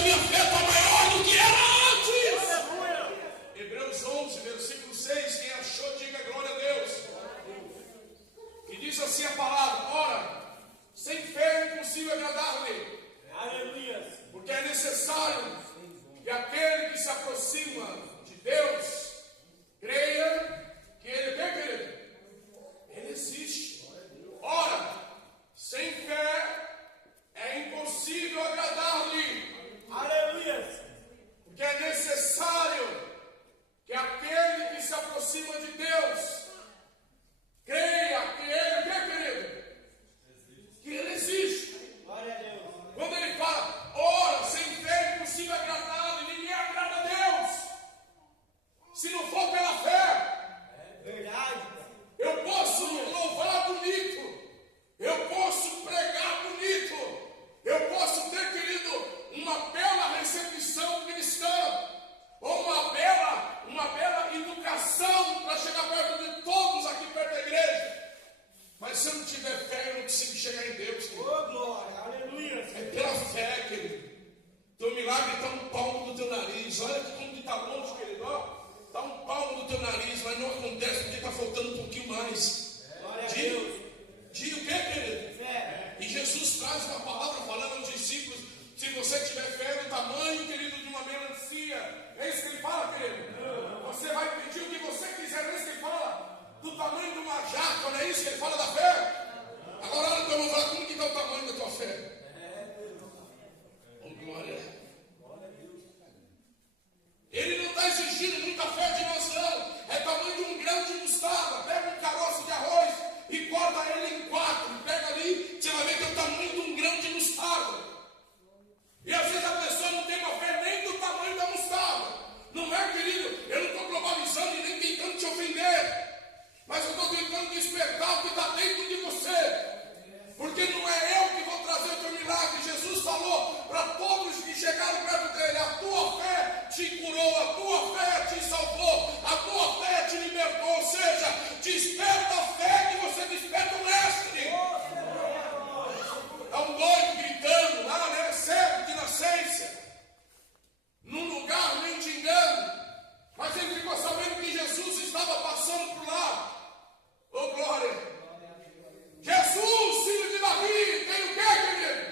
a minha fé está maior do que era antes. Hebreus 11, versículo 6, quem achou, diga glória a Deus. E diz assim a palavra: ora, sem fé é impossível agradar-lhe. Aleluia. Porque é necessário que aquele que se aproxima de Deus creia que Ele, querido, Ele existe. Ora, sem fé é impossível agradar-lhe. Aleluia. Porque é necessário que aquele que se aproxima de Deus creia que Ele, querido, que Ele existe. Glória a Deus. Quando Ele fala, ora, sem fé é impossível agradar-lhe, ninguém agrada a Deus se não for pela fé. É verdade. Eu posso louvar bonito, eu posso pregar bonito, eu posso ter, querido, uma bela recepção cristã, ou uma bela educação para chegar perto de todos aqui perto da igreja. Mas se eu não tiver fé, eu não consigo chegar em Deus. Querido. Oh, glória, aleluia. É pela fé, querido. Teu milagre está um palmo do teu nariz. Olha como que está longe, querido. Está um palmo do teu nariz, mas não acontece porque está faltando um pouquinho mais. Diga o que, querido? Fé. E Jesus traz uma palavra falando aos discípulos: se você tiver fé no tamanho, querido, de uma melancia, é isso que ele fala, querido? Você vai pedir o que você quiser, não é isso que ele fala? Do tamanho de uma jaca, não é isso que ele fala da fé? Agora olha para eu vou falar, como que está o tamanho da tua fé? Oh, glória. Ele não está exigindo muita fé de nós, não. É o tamanho de um grão de mostarda. Pega um caroço de arroz e corta ele em 4. Pega ali, você vai ver que é o tamanho de um grão de mostarda. E às vezes a pessoa não tem uma fé nem do tamanho da mostarda. Não é, querido? Eu não estou globalizando e nem tentando te ofender. Mas eu estou tentando despertar o que está dentro de você. Porque não é eu que vou trazer o teu milagre. Jesus falou para todos que chegaram perto dele: a tua fé te curou, a tua fé te salvou, a tua fé te libertou. Ou seja, desperta a fé que você desperta o mestre. É um doido gritando lá, né? Cego de nascença, num lugar mendigando, mas ele ficou sabendo que Jesus estava passando por lá. Oh, glória! Jesus, filho de Davi, tem o quê, querido?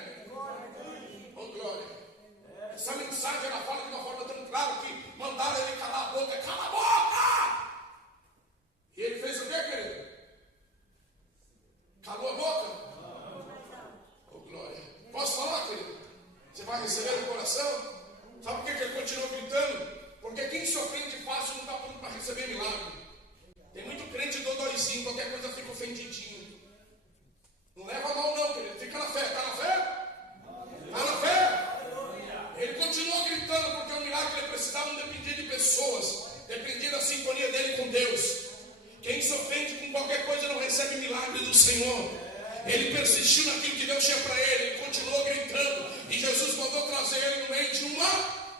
Oh, glória! Essa mensagem ela fala de uma forma tão clara que mandaram ele calar a boca. Cala a boca! E ele fez o quê, querido? Calou a boca? Oh, glória! Posso falar, querido? Você vai receber no coração? Sabe por que ele continuou gritando? Porque quem se ofende fácil não está pronto para receber milagre. Tem muito crente dodóizinho, qualquer coisa fica ofendidinho. Não leva mal não, querido. Fica na fé. Está na fé? Está na fé? Ele continuou gritando porque o milagre ele precisava não dependia de pessoas. Dependia da sintonia dele com Deus. Quem se ofende com qualquer coisa não recebe milagre do Senhor. Ele persistiu naquilo que Deus tinha para ele. Ele continuou gritando. E Jesus mandou trazer ele no meio de uma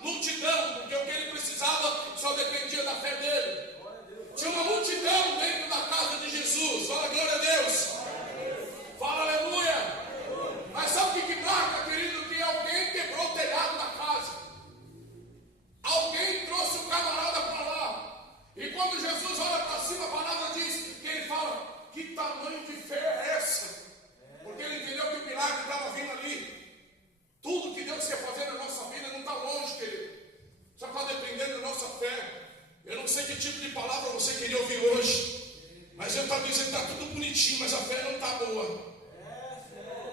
multidão. Porque o que ele precisava só dependia da fé dele. Tinha uma multidão dentro da casa de Jesus. Fala glória a Deus. Fala aleluia. Mas sabe o que marca, querido? Que alguém quebrou o telhado da casa. Alguém trouxe o camarada para lá. E quando Jesus olha para cima, a palavra diz que ele fala: que tamanho de fé é essa? Porque ele entendeu que o milagre estava vindo ali. Tudo que Deus quer fazer na nossa vida não está longe, querido. Só está dependendo da nossa fé. Eu não sei que tipo de palavra você queria ouvir hoje, mas eu estou dizendo que está tudo bonitinho, mas a fé não está boa.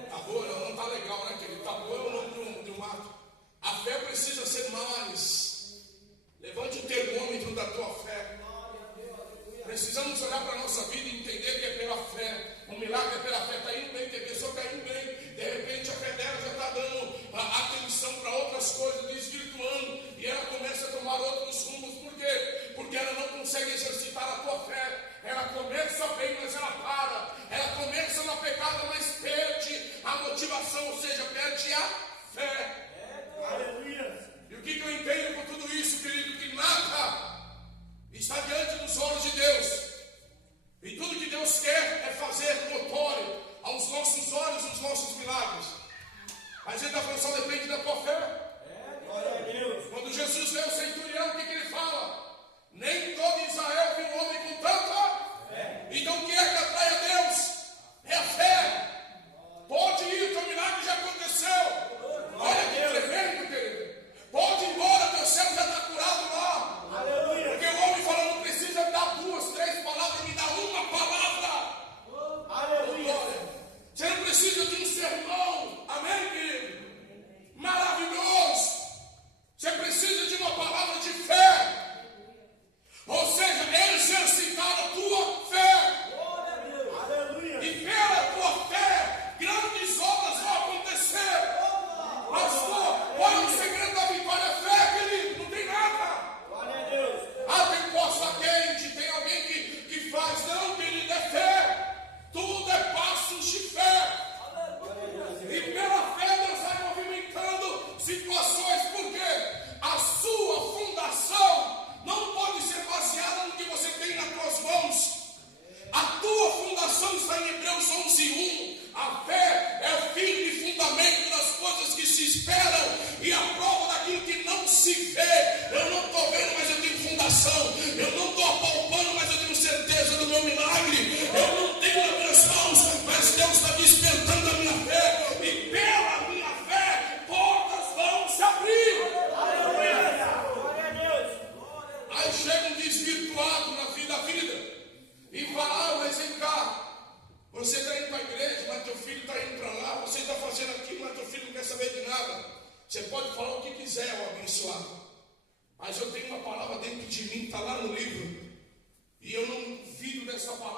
Está boa, não está legal, né, querido? Está boa é o nome de um mato. A fé precisa ser mais. Levante o termômetro da tua fé. Precisamos olhar para a nossa vida e entender que é pela fé. O milagre é pela fé. Está indo bem, tem pessoa que está indo bem. De repente a fé dela já está dando atenção para outras coisas, desvirtuando. E ela começa a tomar outros rumos. Por quê? Porque ela não consegue exercitar a tua fé. Ela começa bem, mas ela para. Ela começa na pecada, mas perde a motivação. Ou seja, perde a fé. Aleluia. E o que eu entendo com tudo isso, querido? Que nada está diante dos olhos de Deus. E tudo que Deus quer é fazer notório aos nossos olhos os nossos milagres. Mas ele está falando, só depende da tua fé.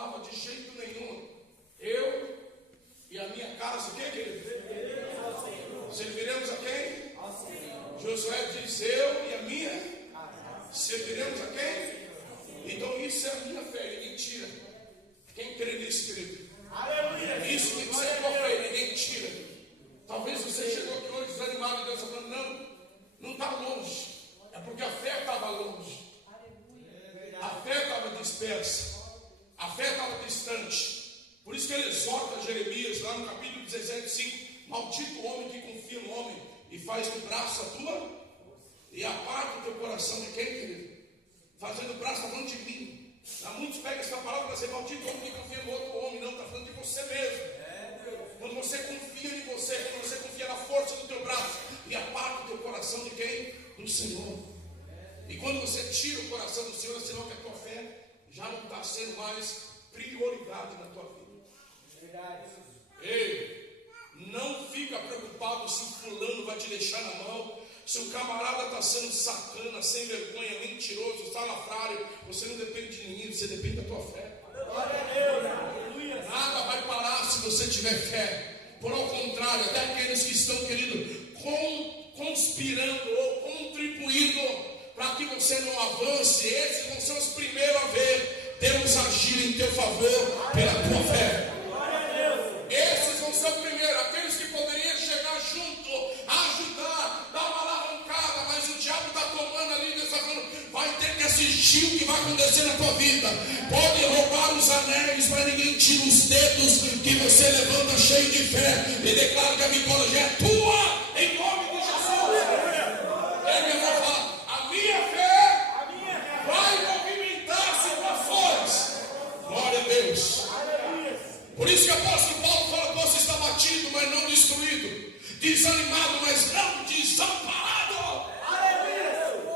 falava de jeito nenhum. Eu e a minha casa, o que, querido? Serviremos a quem? Josué diz, eu e a minha. Serviremos a quem? Então isso é a minha fé, ninguém tira. Quem crê nisso, querido? Isso tem que ser a tua fé, ninguém tira. Talvez você chegou aqui hoje desanimado e Deus está falando, não está longe. É porque a fé estava longe. A fé estava dispersa. A fé estava distante. Por isso que ele exorta Jeremias lá no capítulo 17, 5. Maldito o homem que confia no homem e faz do braço a tua e aparta o teu coração de quem, querido? Fazendo o braço, está falando de mim. Há muitos pegam essa palavra para dizer maldito o homem que confia no outro homem. Não, está falando de você mesmo. Quando você confia em você, quando você confia na força do teu braço e aparta o teu coração de quem? Do Senhor. E quando você tira o coração do Senhor, é sinal que a tua fé já não está sendo mais prioridade na tua vida. Ei, não fica preocupado se fulano vai te deixar na mão, se o camarada está sendo sacana, sem vergonha, mentiroso, salafrário. Você não depende de ninguém, você depende da tua fé. Nada vai parar se você tiver fé. Por ao contrário, até aqueles que estão, querido, conspirando ou contribuindo para que você não avance, esses vão ser os primeiros a ver Deus agir em teu favor pela tua fé. Esses vão ser os primeiros, aqueles que poderiam chegar junto, ajudar, dar uma alavancada, mas o diabo está tomando ali, Deus está falando, vai ter que assistir o que vai acontecer na tua vida. Pode roubar os anéis, mas ninguém tira os dedos que você levanta cheio de fé e declara que a vitória já é tua, em nome de Jesus. Ele vai falar, a minha fé vai movimentar situações. Glória a Deus. Por isso que o apóstolo Paulo fala, posso estar batido, mas não destruído, desanimado, mas não desamparado.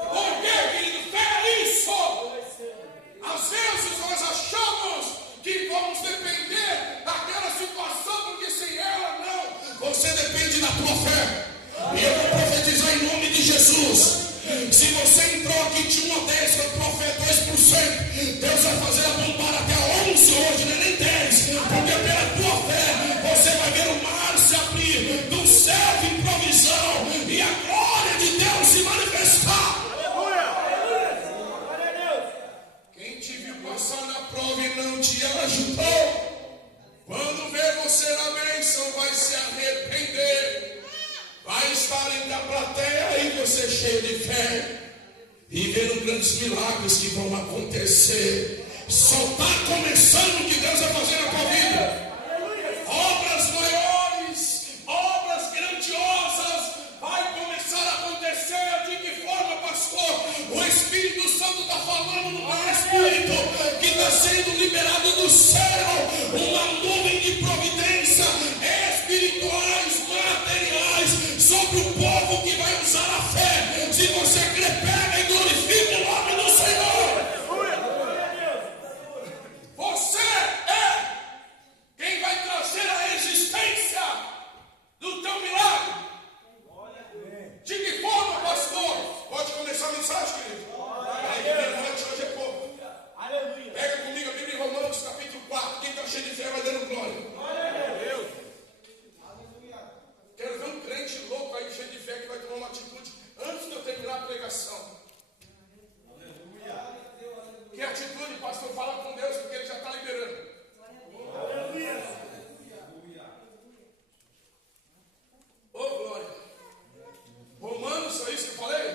Por quê, querido? Fé é isso. Às vezes nós achamos que vamos depender daquela situação, porque sem ela não. Você depende da tua fé. E eu vou profetizar em nome de Jesus. Se você entrou aqui de 1 a 10, foi tua fé 2%, Deus vai fazer a bombar até 11 hoje, não é nem 10, porque pela tua fé você vai ver o mar se abrir, do céu em provisão, e a glória de Deus se manifestar. Quem te viu passar na prova e não te ajudou, quando vê você na bênção, vai se arrepender. Vai estar entre a plateia e você cheio de fé e vendo grandes milagres que vão acontecer. Só está começando o que Deus vai fazer na tua vida. Obras maiores, obras grandiosas vai começar a acontecer. De que forma, pastor? O Espírito Santo está falando no meu espírito que está sendo liberado do céu uma nuvem de providência espirituais, materiais, sobre o povo que vai usar a fé. Se você crê, pega e glorifica o nome do Senhor. Você é quem vai trazer a existência do teu milagre. De que forma, pastor? Pode começar a mensagem, querido. A Bíblia noite hoje é pouco. Pega comigo a Bíblia em Romanos capítulo 4. Quem está cheio de fé vai dando glória. Quero ver um crente louco aí, cheio de fé, que vai tomar uma atitude antes de eu terminar a pregação. Que atitude, pastor? Fala com Deus, porque Ele já está liberando. Ô, glória. Romanos, foi isso que eu falei?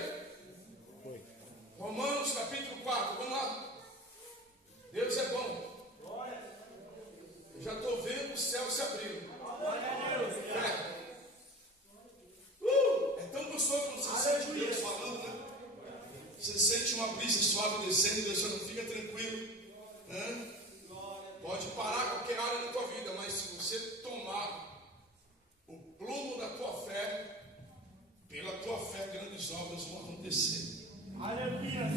Romanos capítulo 4, vamos lá. Deus é bom. Eu já estou vendo o céu se abrindo. É tão gostoso quando você sente Deus falando, né? Você sente uma brisa suave descendo, Deus não fica tranquilo, né? Pode parar qualquer área da tua vida, mas se você tomar o plumo da tua fé, pela tua fé grandes obras vão acontecer. Aleluia.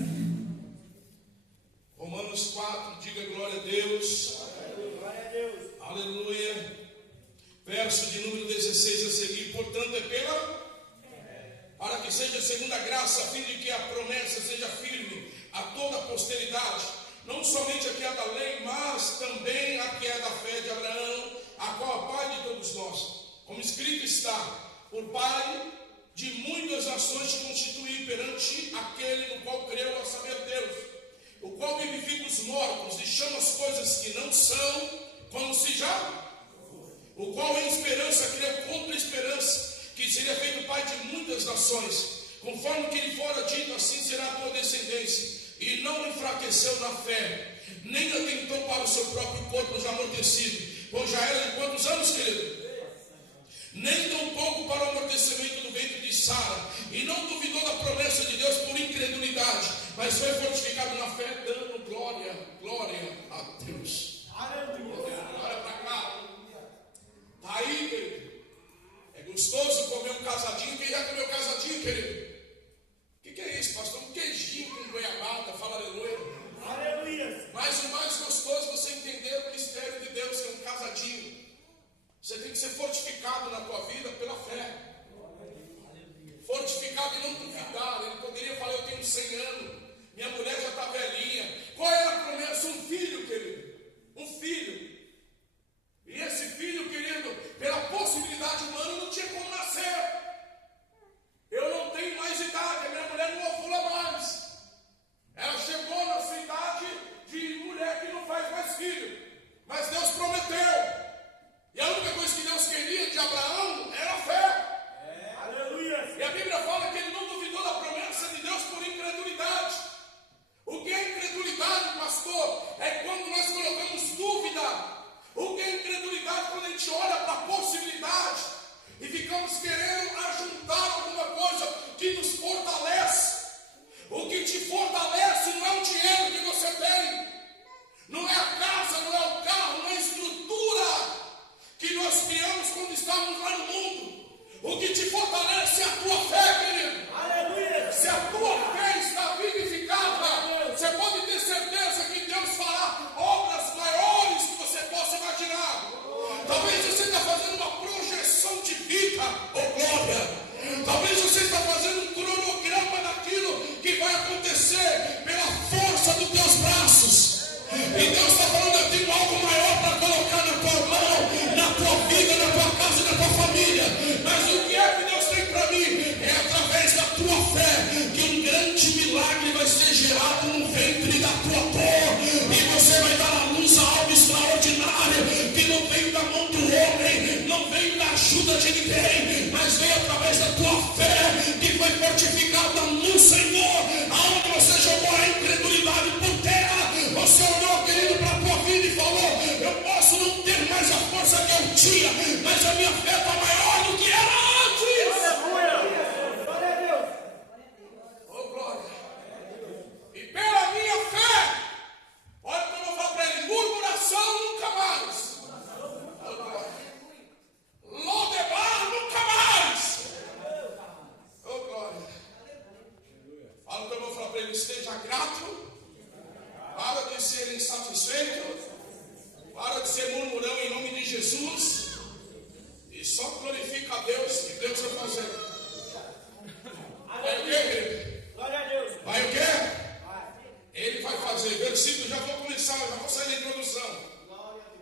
Romanos 4, diga glória a Deus. Glória a Deus. Aleluia. Verso de número 16 a seguir. Portanto, é para que seja segundo a graça, a fim de que a promessa seja firme a toda a posteridade. não somente a que é da lei, mas também a que é da fé de Abraão, a qual é pai de todos nós. Como escrito está, por pai de muitas nações te constituí perante aquele no qual creu, a saber Deus, o qual vivifica os mortos e chama as coisas que não são, como se já, o qual em esperança creu contra a esperança, que seria feito pai de muitas nações, conforme que lhe fora dito, assim será a tua descendência, e não enfraqueceu na fé, nem atentou para o seu próprio corpo já amortecido, pois já era de quantos anos, querido? Nem tampouco para o amortecimento do ventre de Sara, e não duvidou da promessa de Deus por incredulidade, mas foi fortificado na fé, dando glória a Deus. Olha para cá. Está aí, querido. É gostoso comer um casadinho. Quem já comeu casadinho, querido? O que é isso, pastor? Um queijinho com goiabada, fala aleluia. Aleluia. Mas o mais gostoso é você entender o mistério de Deus, que é um casadinho. Você tem que ser fortificado na tua vida pela fé. Fortificado e não duvidar. Ele poderia falar, eu tenho 100 anos, minha mulher já está velhinha. Qual era a promessa? Um filho, querido. Um filho. E esse filho, querido, pela possibilidade humana, não tinha como nascer. Eu não tenho mais idade, a minha mulher não ovula mais. Ela chegou na sua idade de mulher que não faz mais filho. Mas Deus prometeu. E a única coisa que Deus queria de Abraão era a fé. Aleluia. E a Bíblia fala que ele não duvidou da promessa de Deus por incredulidade. O que é incredulidade, pastor? É quando nós colocamos dúvida. O que é incredulidade? Quando a gente olha para a possibilidade e ficamos querendo ajuntar alguma coisa que nos fortalece. O que te fortalece não é o dinheiro que você tem, não é a casa, não é o carro, não é a estrutura que nós criamos quando estávamos lá no mundo. O que te fortalece é a tua fé, querido. Aleluia. Se a tua fé está vivificada, você pode ter certeza que Deus fará obras maiores que você possa imaginar. Talvez você está fazendo uma projeção de vida, glória. Talvez você está fazendo um cronograma daquilo que vai acontecer pela força dos teus braços. E Deus está falando, eu tenho algo maior para colocar na tua mão, na tua vida, na tua casa, na tua família. Mas o que é que Deus tem para mim? É através da tua fé que um grande milagre vai ser gerado no ventre da tua dor. E você vai dar à luz a algo extraordinário, que não veio da mão do homem, não veio da ajuda de ninguém, mas veio através da tua fé, que foi fortificada no Senhor. Aonde você jogou a incredulidade por terra, você olhou, querido, para a tua vida e falou, eu posso não ter mais a força que eu tinha, mas a minha fé está maior do que era antes. Aleluia. Glória a Deus. Oh, glória. E pela minha fé, olha como eu falo para ele, murmuração nunca mais. Oh, glória. Lodebar nunca mais. Oh, glória. Fala como eu falo para ele, esteja grato. Para de ser insatisfeito, para de ser murmurão em nome de Jesus, e só glorifica a Deus, que Deus vai fazer. Vai o quê, querido? Glória a Deus. Vai o quê? Ele vai fazer. Versículo, já vou começar, já vou sair da introdução.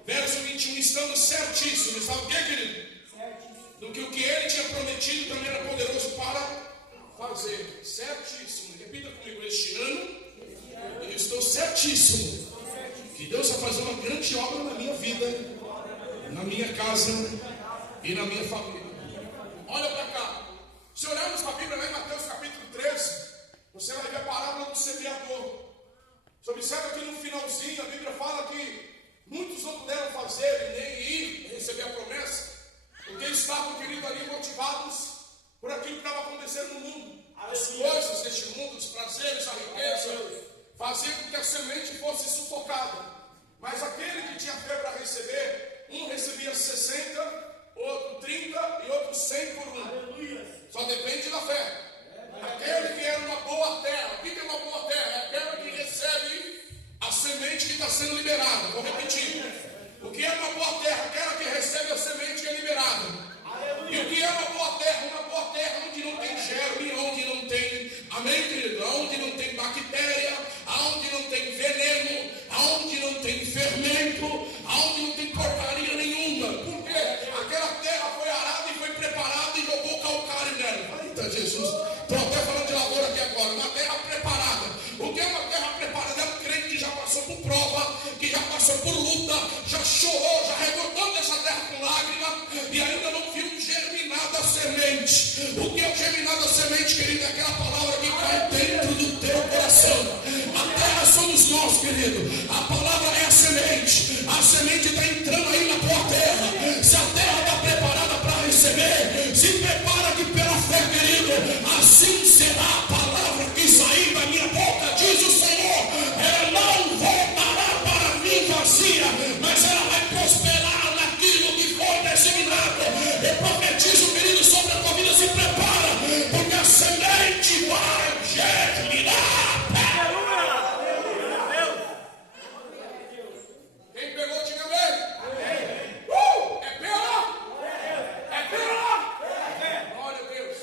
Verso 21, estamos certíssimos. Sabe o quê, querido? Do que o que ele tinha prometido também era poderoso para fazer. Certíssimo. Repita comigo, este ano eu estou certíssimo que Deus vai fazer uma grande obra na minha vida, na minha casa e na minha família. Olha para cá. Se olharmos para a Bíblia, lá em Mateus capítulo 13, você vai ver a parábola do semeador. Você observa que no finalzinho a Bíblia fala que muitos não puderam fazer e nem ir receber a promessa, porque estavam, querido, ali motivados por aquilo que estava acontecendo no mundo. As coisas deste mundo, os prazeres, a riqueza, fazer com que a semente fosse sufocada. Mas aquele que tinha fé para receber, um recebia 60, outro 30 e outro 100 por um. Só depende da fé. Aquele que era uma boa terra. O que é uma boa terra? É aquela que recebe a semente que está sendo liberada, correto? já chorou, já regou toda essa terra com lágrima e ainda não viu germinada a semente. O que é germinada a semente, querido? É aquela palavra que cai dentro do teu coração. A terra somos nós, querido. A palavra é a semente. A semente está entrando aí na tua terra. Se a terra está preparada para receber, se prepara que pela fé, querido, assim será a palavra que sair da minha boca, diz o Senhor. Ela não voltará para mim vazia, mas ela vai prosperar naquilo que foi designado. Eu profetizo, querido, sobre a tua vida, se prepara, porque a semente vai germinar. Quem pegou, diga amém. É pela? É pela? Glória a Deus.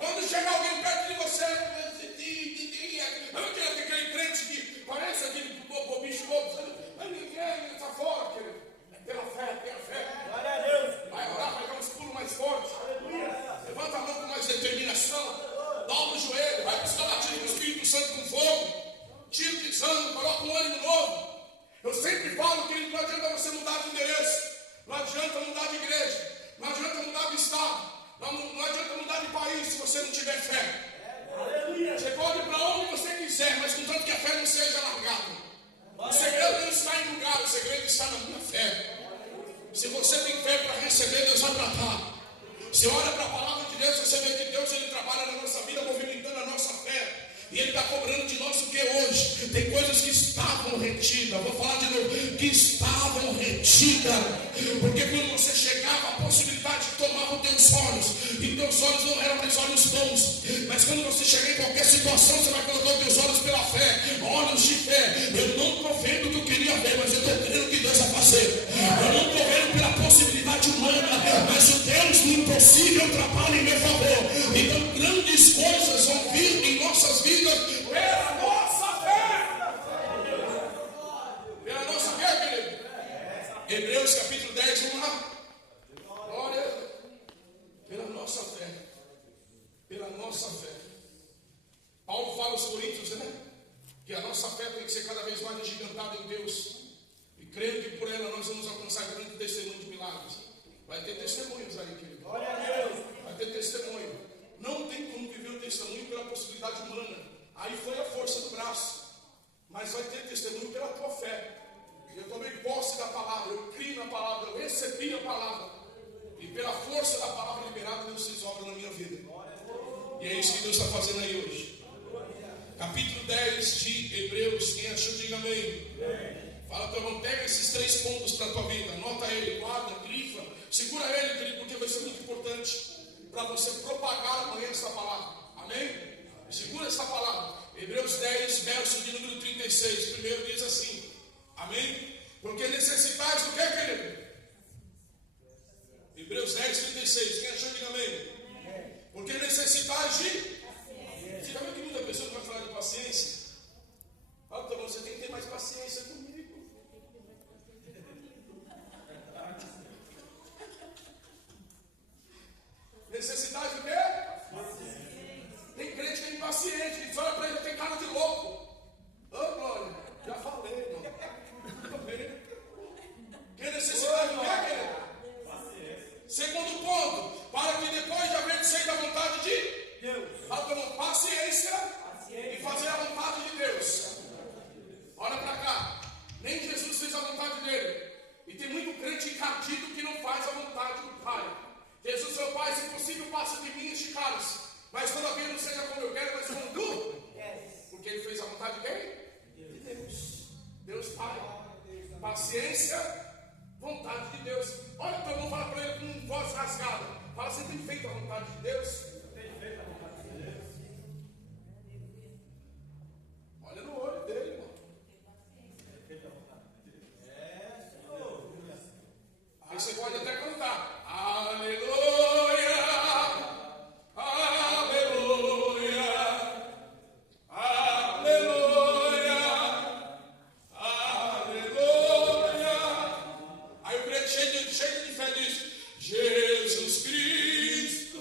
Quando chegar alguém perto de você, aquele crente que parece aquele bicho bobo, mas ninguém está fora, querido. É pela fé. Glória a Deus. Vai orar, vai dar uns pulos mais fortes. Levanta a mão com mais determinação. Dobra o joelho, vai buscar batismo do Espírito Santo com fogo. Tira de sangue, coloca um ânimo novo. Eu sempre falo que não adianta você mudar de endereço, não adianta mudar de igreja, não adianta mudar de estado, não adianta mudar de país se você não tiver fé. Você pode ir para onde você quiser, mas contanto que a fé não seja largada. O segredo não está em lugar, o segredo está na minha fé. Se você tem fé para receber, Deus vai tratar. Você olha para a palavra de Deus, você vê que Deus ele trabalha na nossa vida, movimentando a nossa fé. E Ele está cobrando de nós o que hoje? Tem coisas que estavam retidas. Vou falar de novo. Que estavam retidas. Porque quando você chegava, a possibilidade que tomava os teus olhos. E teus olhos não eram mais olhos bons. Mas quando você chegar em qualquer situação, você vai colocar os teus olhos pela fé. Olhos de fé. Eu não estou vendo o que eu queria ver, mas eu estou crendo que Deus vai fazer. Eu não estou vendo pela possibilidade humana, mas o Deus do impossível trabalha em meu favor. Então grandes coisas vão vir em nossas vidas pela nossa fé. Pela nossa fé, querido. Hebreus capítulo 10, vamos lá. Glória. Pela nossa fé. Pela nossa fé. Paulo fala aos Coríntios, né? Que a nossa fé tem que ser cada vez mais agigantada em Deus. E crendo que por ela nós vamos alcançar grande testemunho de milagres. Vai ter testemunhos aí, querido. Glória a Deus. Vai ter testemunho. Não tem como viver o testemunho pela possibilidade humana. Aí foi a força do braço. Mas vai ter testemunho pela tua fé. Eu tomei posse da palavra, eu criei na palavra, eu recebi a palavra. E pela força da palavra liberada, Deus fez obra na minha vida. E é isso que Deus está fazendo aí hoje. Capítulo 10 de Hebreus. Quem achou, diga amém. Fala para o irmão, pega esses 3 pontos para a tua vida. Anota ele, guarda, grifa. Segura ele, querido, porque vai ser muito importante para você propagar amanhã essa palavra. Amém? Segura essa palavra. Hebreus 10, verso de número 36. Primeiro diz assim. Amém? Porque necessitais do que, querido? Hebreus 10, 36. Quem achou, diga amém. Porque necessitais de... Você já viu que muita pessoa vai falar de paciência? Fala, então você tem que ter mais paciência comigo. Necessidade do quê? Tem crente que é impaciente, que olha para ele, tem cara de louco. Ô, glória, já falei, irmão. Que necessidade do quê, querido? Segundo ponto, para que depois de haver feito a vontade de Deus, paciência e fazer a vontade de Deus. Olha para cá, nem Jesus fez a vontade dele. E tem muito crente encardido que não faz a vontade do Pai. Jesus, seu Pai, se possível, passa de mim este cálice. Mas todavia não seja como eu quero, mas como tu. Porque ele fez a vontade de quem? De Deus. Deus Pai. Paciência, vontade de Deus. Olha para o irmão, fala para ele com voz rasgada. Fala, você tem feito a vontade de Deus? Tem feito a vontade de Deus. Olha no olho dele, irmão. Tem feito a vontade de Deus. Aí você pode até cantar. Aleluia, aleluia, aleluia, aleluia. Aí o crente cheio de fé diz: Jesus Cristo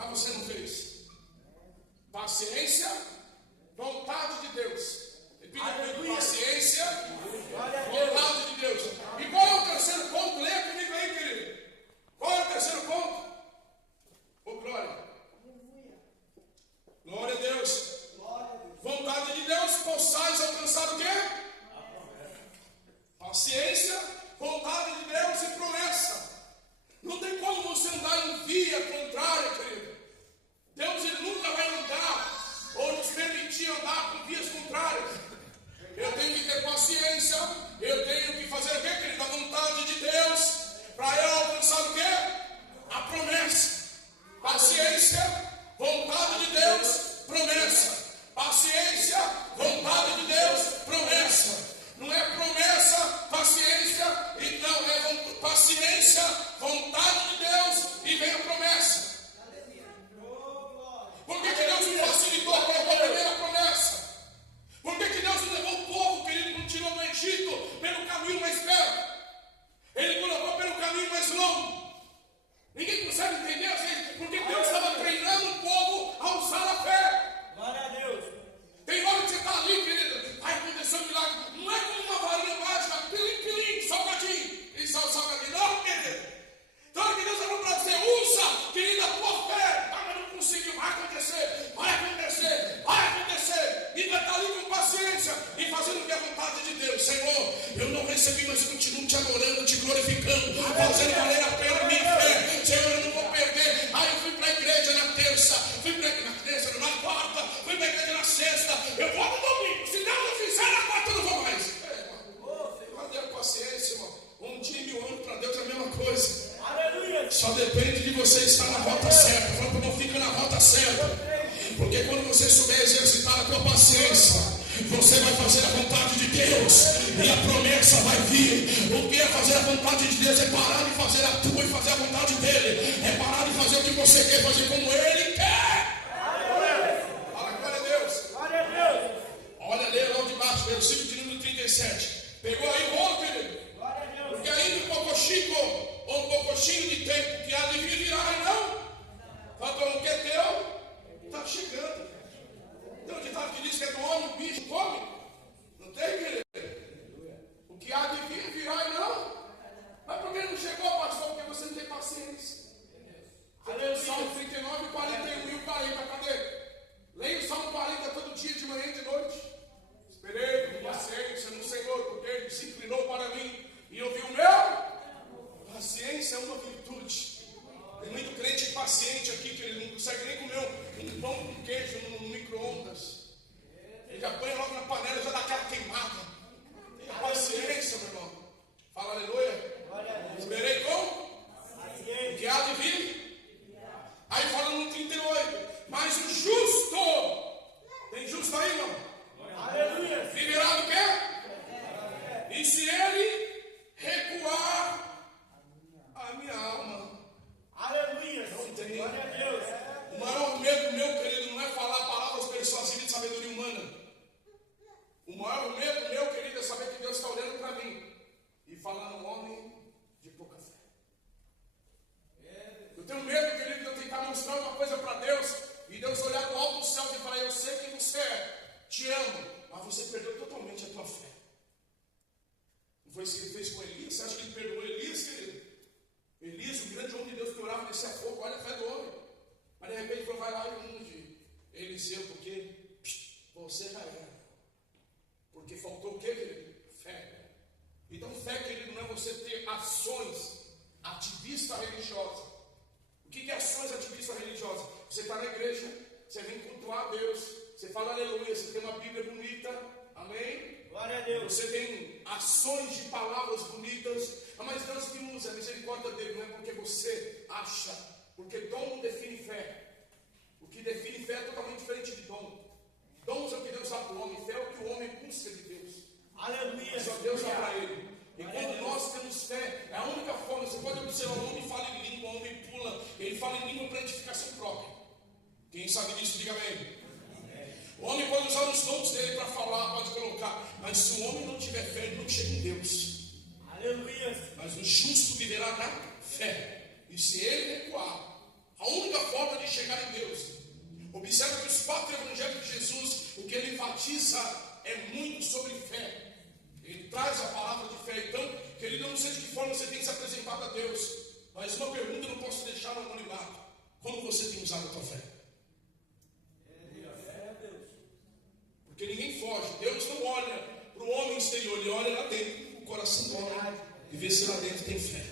mas você não fez. Paciência, vontade de Deus. Repita comigo, paciência, vontade de Deus. E qual é o terceiro ponto? Leia comigo aí, querido. Qual é o terceiro ponto? Ô, glória. Glória a Deus. Vontade de Deus, possais alcançar o quê? Paciência, vontade de Deus e promessa. Não tem como você andar em via contrária, querido. Deus, ele nunca vai andar ou nos permitir andar com vias contrárias. Eu tenho que ter paciência, eu tenho que fazer o quê, querido? A vontade de Deus, para eu alcançar o quê? A promessa. Paciência, vontade de Deus, promessa. Paciência, vontade de Deus, promessa. Não é promessa, paciência, e não é paciência, vontade de Deus e vem a promessa. Por que Deus me facilitou para a primeira promessa? Por que Deus me levou o povo, querido, não tirou do Egito pelo caminho mais perto? Ele colocou pelo caminho mais longo. Ninguém consegue entender, gente, porque Deus estava treinando o povo a usar a fé. Glória a Deus. Tem hora que você está ali, querido, vai acontecer um milagre. Não é como uma varinha mágica, pilim, salgadinho. E salgadinho, não, querido. Então que Deus falou para você, usa, querida, a tua fé. Ah, mas não conseguiu, vai acontecer. E vai estar ali com paciência e fazendo o que é a vontade de Deus. Senhor, eu não recebi, mas eu continuo te adorando, te glorificando, fazendo valer a pena a minha fé. Senhor, eu não vou perder. Aí eu fui para a igreja na terça, na quarta, fui para a igreja na sexta. Eu vou no domingo. Se Deus não fizer, na quarta eu não vou mais. Tenha paciência, irmão. Um dia e 1000 anos para Deus é a mesma coisa. Aleluia. Só depende de você estar na rota certa. Fala, não fica na rota certa. Porque quando você souber exercitar a tua paciência, você vai fazer a vontade de Deus e a promessa vai vir. O que é fazer a vontade de Deus? É parar de fazer a tua e fazer a vontade dele. É parar de fazer o que você quer, fazer como ele quer. Fala, glória a Deus. Glória a Deus. Olha, lê lá de baixo, versículo de número 37. Pegou aí o rolo, querido? Porque ainda um pouquinho de tempo que há de vir virá, e não? Faltou um que é teu. Está chegando. Tem um ditado que diz que é do homem, o bicho come. Não tem, querido? O que há de vir, virá e não. Mas por que não chegou, pastor? Porque você não tem paciência. Leia o Salmo 39, 41 e 40. Cadê? Leia o Salmo 40 todo dia, de manhã e de noite. Esperei com paciência no Senhor, porque Ele disciplinou para mim e ouviu o meu. Paciência é uma virtude. Tem muito crente impaciente aqui que ele não consegue nem comer um pão com queijo no micro-ondas. Ele já põe logo na panela, já dá aquela queimada. Tenha paciência, meu irmão. Fala aleluia. Esperei com? O que há de vir? Aí fala no 38. Mas o justo, tem justo aí, irmão? Aleluia. Viverá do quê? E se ele recuar, a minha alma. Aleluia. Não tem. Glória a Deus. O maior medo meu, querido, não é falar palavras persuasivas de sabedoria humana. O maior medo meu, querido, é saber que Deus está olhando para mim e falando um homem de pouca fé. Eu tenho medo, querido, de eu tentar mostrar uma coisa para Deus e Deus olhar do alto do céu e falar, eu sei quem você é, te amo, mas você perdeu totalmente a tua fé. Não foi isso que ele fez com Elias? Você acha que ele perdoou Elias, querido? Elias, o grande homem de Deus que orava nesse fogo, olha a fé do homem. Mas de repente ele vai lá e unge Eliseu, porque você já era. Porque faltou o que, querido? Fé. Então fé, querido, não é você ter ações ativistas religiosas. O que é ações ativistas religiosas? Você está na igreja, você vem cultuar a Deus, você fala aleluia, você tem uma Bíblia bonita, amém? Glória a Deus. Você tem ações de palavras bonitas, mas Deus que usa a misericórdia dele, não é porque você acha, porque dom não define fé. O que define fé é totalmente diferente de dom. Dons é o que Deus dá para o homem, fé é o que o homem busca de Deus. Aleluia. Só Deus dá para ele. E quando nós temos fé, é a única forma. Você pode observar, o homem fala em língua, o homem pula, ele fala em língua para edificação própria. Quem sabe disso, diga amém. O homem pode usar os dons dele para falar, pode colocar, mas se o homem não tiver fé, ele não chega em Deus. Aleluia. Mas o justo viverá da fé. E se ele recuar, a única forma de chegar em Deus. Observe que os 4 evangelhos de Jesus, o que ele enfatiza é muito sobre fé. Ele traz a palavra de fé. Então, querido, eu não sei de que forma você tem se apresentado a Deus, mas uma pergunta eu não posso deixar no anonimato: como você tem usado a tua fé? Porque ninguém foge. Deus não olha para o homem exterior, ele olha lá dentro, o coração do homem, e vê se lá dentro tem fé.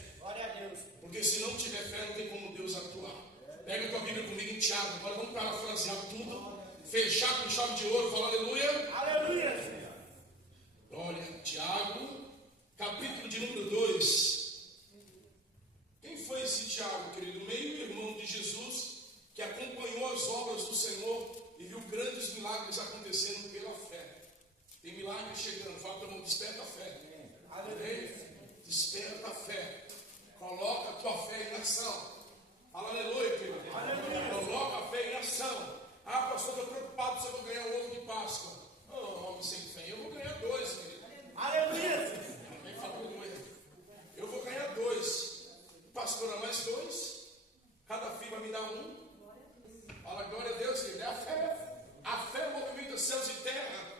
Porque se não tiver fé, não tem como Deus atuar. Pega a tua Bíblia comigo em Tiago. Agora vamos parafrasear tudo, fechar com chave de ouro, falar aleluia. Aleluia, Senhor. Olha, Tiago, capítulo de número 2. Quem foi esse Tiago, querido? Meio-irmão de Jesus, que acompanhou as obras do Senhor e viu grandes milagres acontecendo pela fé. Tem milagres chegando. Fala para o irmão, desperta a fé. Amém? Desperta a fé. Coloca a tua fé em ação. Fala aleluia, querido. Aleluia. Coloca a fé em ação. Ah, pastor, estou preocupado se eu vou ganhar o ovo de Páscoa. Oh, homem sem fé, eu vou ganhar 2, querido. Aleluia. Amém, fala aleluia. Eu vou ganhar 2. Pastora, mais 2. Cada filho vai me dar 1. Fala glória a Deus, querido. É a fé. A fé movimenta céus e terra.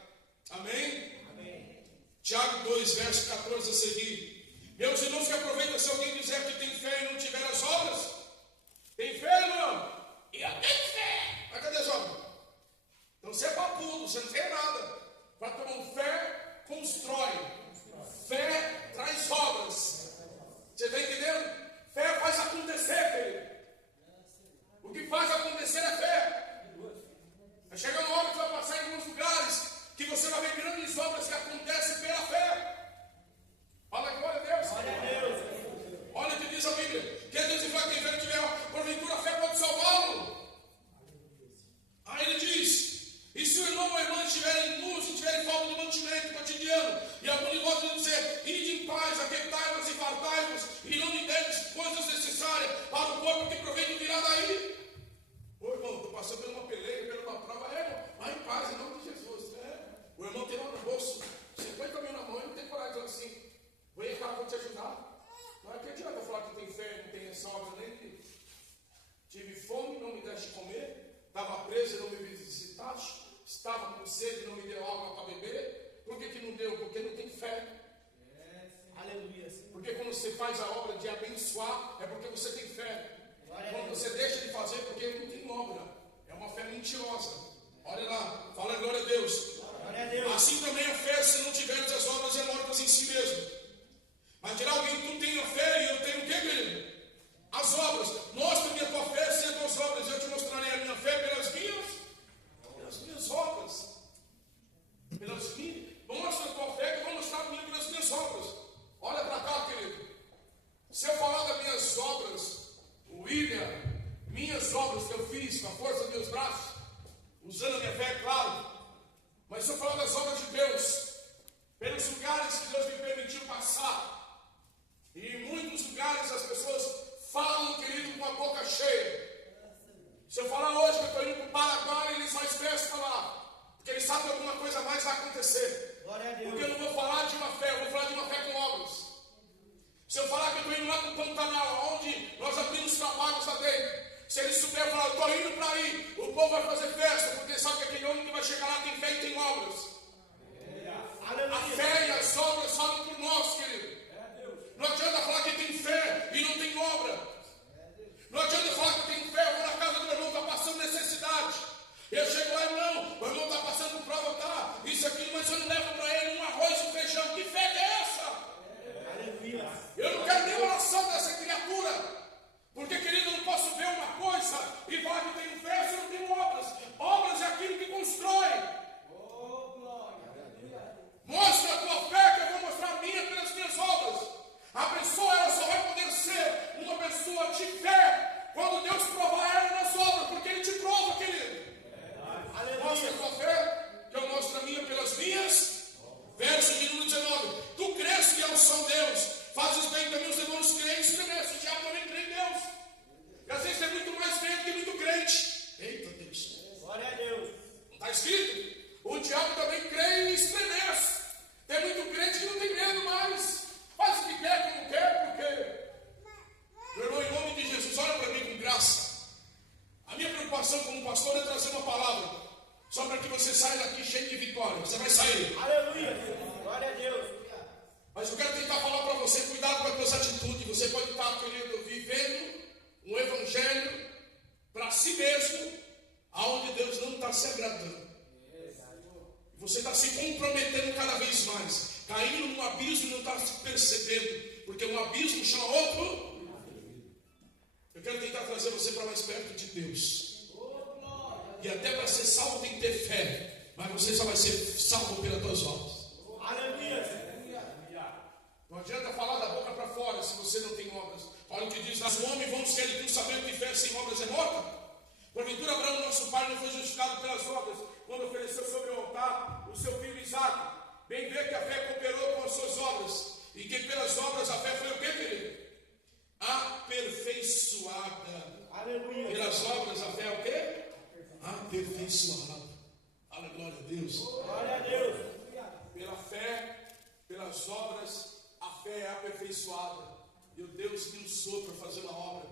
Amém? Amém. Tiago 2, verso 14 a seguir. Meus irmãos, que aproveita se alguém dizer que tem fé e não tiver as obras. Tem fé, irmão? E eu tenho fé. Mas cadê as obras? Então você é papudo, você não tem nada. Para tomar fé, constrói. Fé traz obras. Você está entendendo? Fé faz acontecer, querido. O que faz acontecer é fé. Vai chegar uma hora que vai passar em alguns lugares que você vai ver grandes obras que acontecem pela fé. Fala glória a Deus. Glória a Deus. Olha o que diz a Bíblia. Que Deus e vai quem fé tiver, porventura a fé pode salvá-lo. Aí ele diz: e se o irmão ou a irmã estiverem nus e tiverem falta de mantimento cotidiano, e algum de vós dizer, ide em paz, aquietai-vos e fartai-vos, e não lhe deres coisas necessárias para o corpo, que proveito virá daí. Ô irmão, estou passando por uma peleia, por uma prova, vai em paz, em nome de Jesus. O irmão tem lá no bolso 50 mil na mão, ele não tem coragem de dizer assim, vem cá, vou te ajudar. Não é que adianta falar que tem fé, não tem sobra, nem que tive fome, não me deste comer, estava preso e não me visitaste, estava com sede e não me deu água para beber. Por que não deu? Porque não tem fé. Aleluia. Porque quando você faz a obra de abençoar, é porque você tem fé. Quando você deixa de fazer, porque não tem obra. É uma fé mentirosa. Olha lá, fala glória a Deus. Glória a Deus. Assim também a fé, se não tiveres as obras, é mortas em si mesmo. Mas dirá alguém, tu tem a fé e eu tenho o quê, querido? As obras. Mostra-me a tua fé sem as tuas obras. Eu te mostrarei a minha fé pelas minhas obras. Pelas minhas. Mostra a tua fé que eu vou mostrar a minha pelas minhas obras. Olha para cá, querido. Se eu falar das minhas obras, William, minhas obras que eu fiz com a força dos meus braços, usando a minha fé, é claro. Mas se eu falar das obras de Deus, pelos lugares que Deus me permitiu passar, e em muitos lugares as pessoas falam, querido, com a boca cheia. Se eu falar hoje que eu estou indo para o Paraguai, eles fazem festa lá, porque eles sabem que alguma coisa mais vai acontecer. Glória a Deus. Porque eu não vou falar de uma fé, eu vou falar de uma fé com obras. Se eu falar que eu estou indo lá para o Pantanal, onde nós abrimos trabalhos lá dentro, se eles souberem falar, eu estou indo para aí, o povo vai fazer festa, porque sabe que aquele homem que vai chegar lá tem fé e tem obras. A fé e as obras falam por nós, querido. Não adianta falar que tem fé e não tem obra. Não adianta falar que tem fé, eu vou na casa do meu irmão, está passando necessidade. Eu chego lá, irmão, o irmão está passando por prova, tá? Isso aqui, mas eu não levo para ele um arroz e um feijão. Que fé que é essa? Eu não quero nem oração dessa criatura. Porque, querido, eu não posso ver uma coisa e falar que tenho fé se eu não tenho obras. Obras é aquilo que constrói. Mostra a tua fé que eu vou mostrar a minha pelas minhas obras. A pessoa ela só vai poder ser uma pessoa de fé quando Deus preocupação como pastor é trazer uma palavra, só para que você saia daqui cheio de vitória. Você vai sair. Aleluia. Glória a Deus. Mas eu quero tentar falar para você, cuidado com as suas atitudes. Você pode estar, querido, vivendo um evangelho para si mesmo, aonde Deus não está se agradando. Você está se comprometendo cada vez mais, caindo num abismo e não está se percebendo, porque um abismo chama outro. Eu quero tentar trazer você para mais perto de Deus. E até para ser salvo tem que ter fé, mas você só vai ser salvo pelas tuas obras. Aleluia. Não adianta falar da boca para fora se você não tem obras. Olha o que diz: as homens vão ser de tu saber que fé sem obras é morta. Porventura Abraão, nosso pai, não foi justificado pelas obras, quando ofereceu sobre o altar o seu filho Isaque. Bem vê que a fé cooperou com as suas obras, e que pelas obras a fé foi o que, querido? Aperfeiçoada. Aleluia. Pelas obras a fé é o quê? Aperfeiçoada. Aleluia, glória a Deus. Glória a Deus. Pela fé, pelas obras, a fé é aperfeiçoada. E o Deus me usou para fazer uma obra.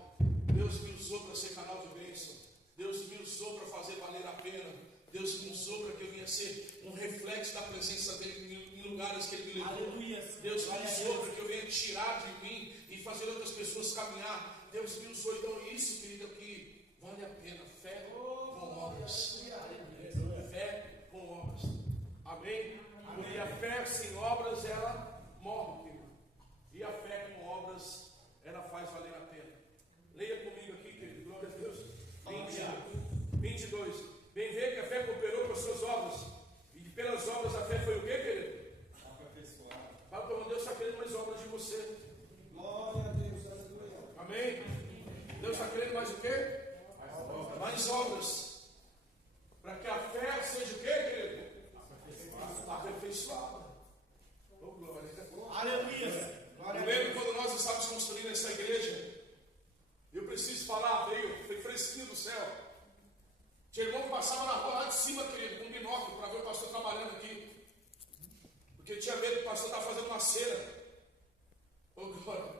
Deus me usou para ser canal de bênção. Deus me usou para fazer valer a pena. Deus me usou para que eu venha ser um reflexo da presença dele em lugares que ele me levou. Aleluia. Deus me usou para que eu venha tirar de mim e fazer outras pessoas caminhar. Deus me usou. Então isso, querido, aqui vale a pena. Fé com obras. Fé com obras. Amém? Porque a fé sem obras, ela morre, querido. E a fé com obras, ela faz valer a pena. Leia comigo aqui, querido. Glória a Deus. 22. Bem ver que a fé cooperou com as suas obras, e que pelas obras a fé foi o quê, querido? Aperfeiçoada. Fala para Deus está querendo mais obras de você. Glória a Deus. Aleluia. Amém? Deus está querendo mais o quê? Mais obras. Para que a fé seja o quê, querido? Aperfeiçoada. Oh, glória. Aleluia. Eu lembro quando nós estávamos construindo essa igreja, eu preciso falar, foi fresquinho do céu. Tinha irmão que passava na rua lá de cima, querido, com um binóculo para ver o pastor trabalhando aqui. Porque tinha medo que o pastor estava fazendo uma cera. Oh, glória.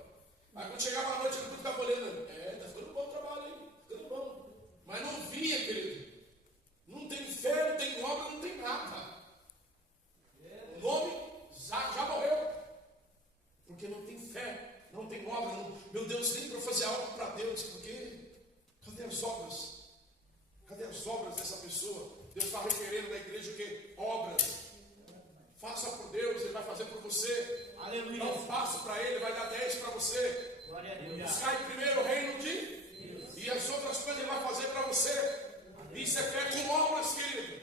Aí quando chegava a noite, ele ficava olhando. Está ficando bom o trabalho aí, ficando bom. Mas não via, querido. Não tem fé, não tem obra, não tem nada. O nome já morreu. Porque não tem fé, não tem obra. Não, meu Deus, nem para fazer algo para Deus. Porque cadê as obras? Cadê as obras dessa pessoa? Deus está requerendo da igreja o quê? Obras. Faça por Deus, Ele vai fazer por você. Aleluia. Dá um passo para Ele, vai dar 10 para você. Glória a Deus. Buscar primeiro o reino de Deus. E as outras coisas Ele vai fazer para você. Isso é fé com obras, querido.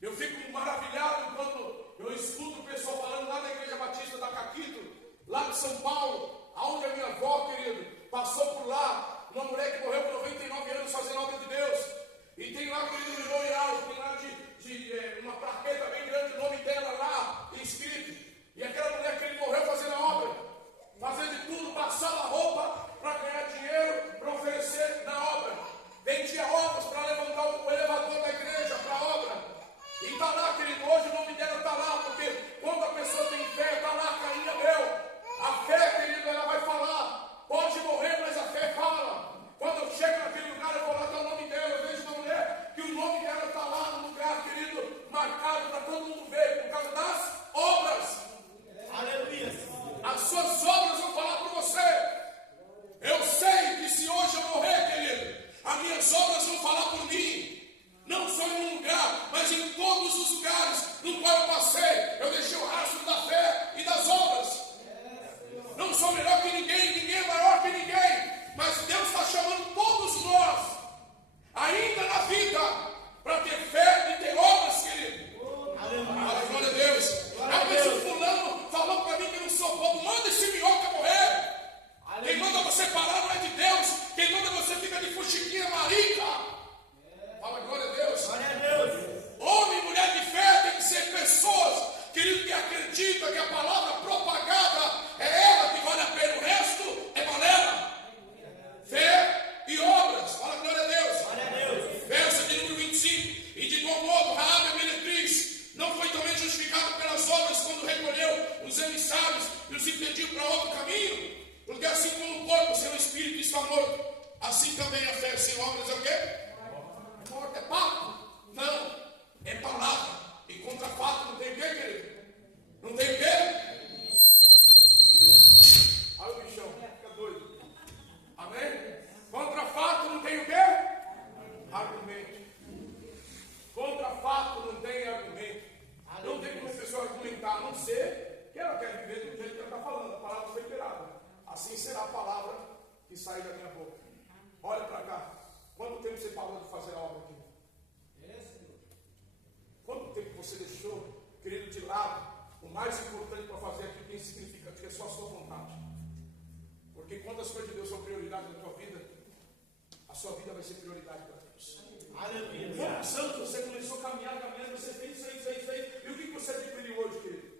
Eu fico maravilhado quando eu escuto o pessoal falando lá da Igreja Batista da Caquito, lá de São Paulo, aonde a minha avó, querido, passou por lá, uma mulher que morreu com 99 anos fazendo obra de Deus. E tem lá, querido, no memorial, tem lá uma plaqueta bem grande, o nome dela lá, escrito. E aquela mulher que ele morreu fazendo a obra, fazendo de tudo, passava a roupa para ganhar dinheiro, para oferecer na obra. Vendia obras para levantar o elevador da igreja para a obra. E está lá, querido, hoje o nome dela está lá, porque quando a pessoa tem fé, está lá, cainha meu. A fé, querido, ela vai falar. Pode morrer, mas a fé fala. Quando eu chego naquele lugar, eu vou lá, está o nome dela, eu vejo uma mulher que o nome dela está lá no lugar, querido, marcado para todo mundo ver, por causa das obras. Aleluia. As suas obras vão falar por você. Eu sei que se hoje eu morrer, querido, as minhas obras vão falar por mim. Não só em um lugar, mas em todos os lugares no qual eu passei. Eu deixei o rastro da fé e das obras. Não sou melhor que ninguém, ninguém é maior que ninguém. Mas Deus está chamando todos nós, ainda na vida, para ter fé e ter obras, querido. Aleluia. Glória a Deus. A pessoa fulano falou para mim que eu não sou bom. Manda esse minhoca morrer. Aleluia. Quem manda você parar não é de Deus. Quem manda você fica de fuxiquinha marica. Fala glória a Deus. Glória a Deus. Homem e mulher de fé tem que ser mais importante para fazer aquilo que é insignificante, é só a sua vontade. Porque quando as coisas de Deus são prioridade na tua vida, a sua vida vai ser prioridade para Deus. Aleluia. Quantos anos você começou a caminhar, você fez isso aí. E o que você adquiriu hoje, querido?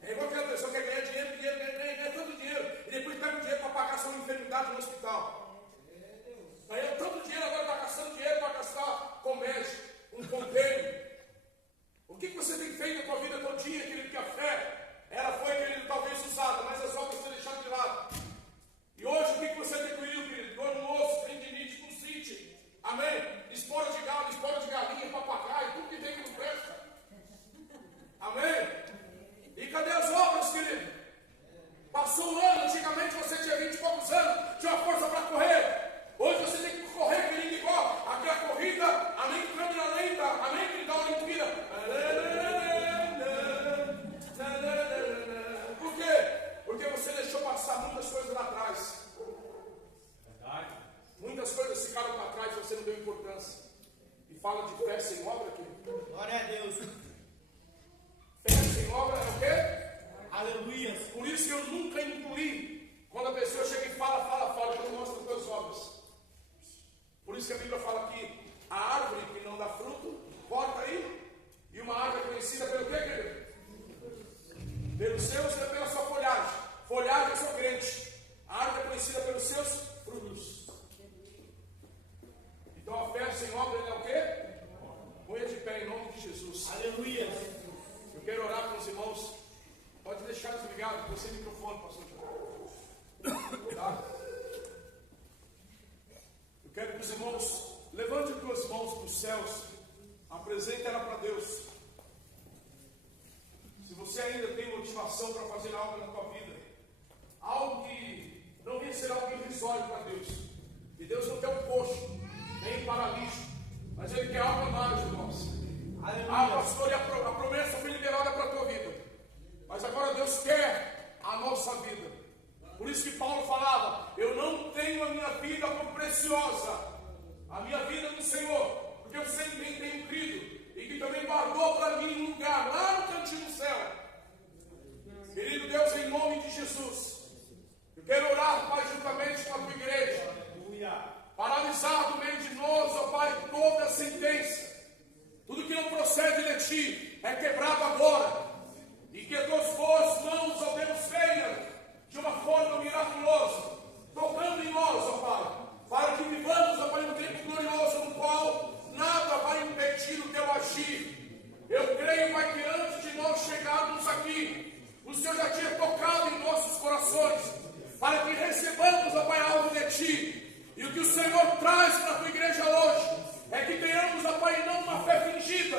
É igual aquela pessoa que quer ganhar dinheiro, ganha tanto dinheiro, e depois pega o dinheiro para pagar sua enfermidade no hospital. Ganhou tanto dinheiro, agora está gastando dinheiro para gastar com médico, um convênio. O que você tem feito na tua vida todinha, querido? Que a fé, ela foi, querido, talvez usada, mas as obras você deixaram de lado. E hoje, o que você adquiriu, querido? Dor no osso, tendinite, bursite. Amém? Espora de galo, espora de galinha, papagaio, tudo que tem que não presta. Amém? E cadê as obras, querido? Passou um ano, antigamente você tinha 20 e poucos anos, tinha força para correr. Hoje você tem que correr, querido, igual aquela corrida, amém, câmera lenta, amém, que dá uma Olimpíada. Por quê? Porque você deixou passar muitas coisas lá atrás. Muitas coisas ficaram para trás e você não deu importância. E fala de fé sem obra, querido. Glória a Deus. Fé sem obra é o quê? Aleluia. Por isso que eu nunca incluí. Quando a pessoa chega e fala, eu não mostro as tuas obras. Por isso que a Bíblia fala que a árvore que não dá fruto, corta aí. E uma árvore conhecida pelo quê, querido? Pelos seus e pela sua folhagem. Folhagem eu sou crente. A árvore é conhecida pelos seus frutos. Então a fé sem obra é o quê? Ponha de pé em nome de Jesus. Aleluia. Eu quero orar com os irmãos. Pode deixar desligado, você é microfone, pastor Tiago. Tá? Eu quero que os irmãos levantem as tuas mãos para os céus. Apresente ela para Deus. Se você ainda tem motivação para fazer algo na tua vida, algo que não venha ser algo irrisório para Deus. E Deus não quer um coxo, nem um paralítico, mas Ele quer algo a mais de nós. Pastor, e a promessa foi liberada para a tua vida. Mas agora Deus quer a nossa vida. Por isso que Paulo falava: eu não tenho a minha vida como preciosa, a minha vida no Senhor, porque eu sempre tenho crido, e que também guardou para mim um lugar lá no cantinho do céu. Querido Deus, em nome de Jesus, eu quero orar, Pai, juntamente com a tua igreja. Aleluia. Paralisar do meio de nós, ó Pai, toda sentença. Tudo que não procede de ti é quebrado agora. E que as tuas mãos, ó Deus, venham de uma forma miraculosa, tocando em nós, ó Pai, para que vivamos, ó Pai, um tempo glorioso no qual nada vai impedir o teu agir. Eu creio, Pai, que antes de nós chegarmos aqui, o Senhor já tinha tocado em nossos corações, para que recebamos, ó Pai, algo de ti. E o que o Senhor traz para a tua igreja hoje é que tenhamos, ó Pai, não uma fé fingida,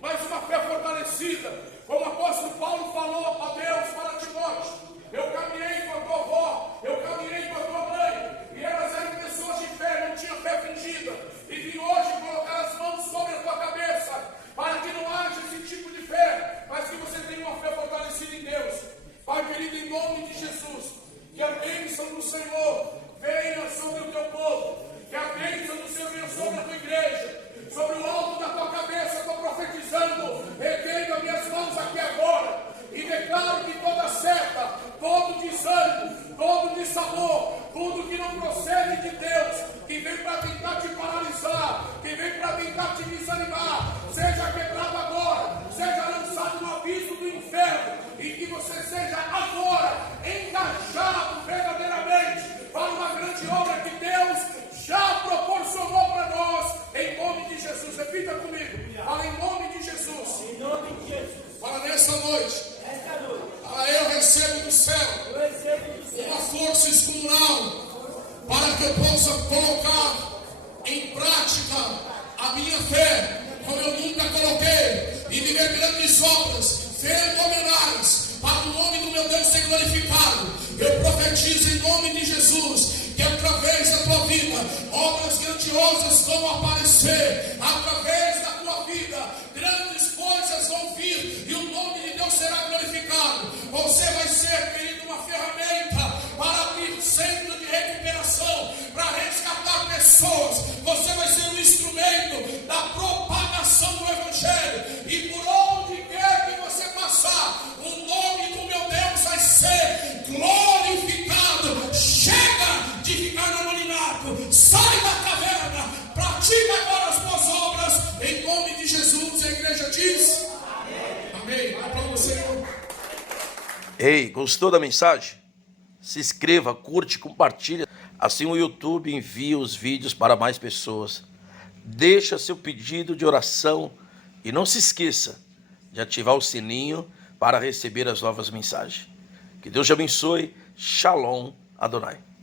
mas uma fé fortalecida. Como o apóstolo Paulo falou, ó Deus, para Timóteo: eu caminhei com a tua avó, eu caminhei com a tua mãe, e elas eram pessoas de fé, não tinham fé fingida. E vim hoje colocar as mãos sobre a tua cabeça, para que não haja esse tipo de fé, mas que você tenha uma fé fortalecida em Deus. Pai querido, em nome de Jesus, que a bênção do Senhor venha sobre o teu povo, que a bênção do Senhor venha sobre a tua igreja, sobre o alto da tua cabeça. Estou profetizando, erguendo as minhas mãos aqui agora, e declaro que toda seta, todo desânimo, todo dissabor, tudo que não procede de Deus, que vem para tentar te paralisar, que vem para tentar te desanimar, seja quebrado agora, seja lançado no abismo do inferno, e que você seja agora engajado verdadeiramente para uma grande obra que Deus já proporcionou para nós, em nome de Jesus. Repita comigo: fala, em nome de Jesus. Em nome de Jesus. Fala, nesta noite. Esta noite. Fala, eu recebo do céu Eu recebo do céu uma força descomunal para que eu possa colocar em prática a minha fé como eu nunca coloquei, e viver grandes obras fenomenais para o nome do meu Deus ser glorificado. Eu profetizo em nome de Jesus que através da tua vida obras grandiosas vão aparecer, através da tua vida grandes coisas vão vir e o nome de Deus será glorificado. Você vai ser, querido, uma ferramenta para abrir centro de recuperação, para resgatar pessoas. Você vai ser um instrumento da propagação do Evangelho, e por onde quer que você passar, o nome Em nome de Jesus, a igreja diz. Amém. Aplauda o Senhor. Ei, gostou da mensagem? Se inscreva, curte, compartilha. Assim o YouTube envia os vídeos para mais pessoas. Deixa seu pedido de oração e não se esqueça de ativar o sininho para receber as novas mensagens. Que Deus te abençoe. Shalom Adonai.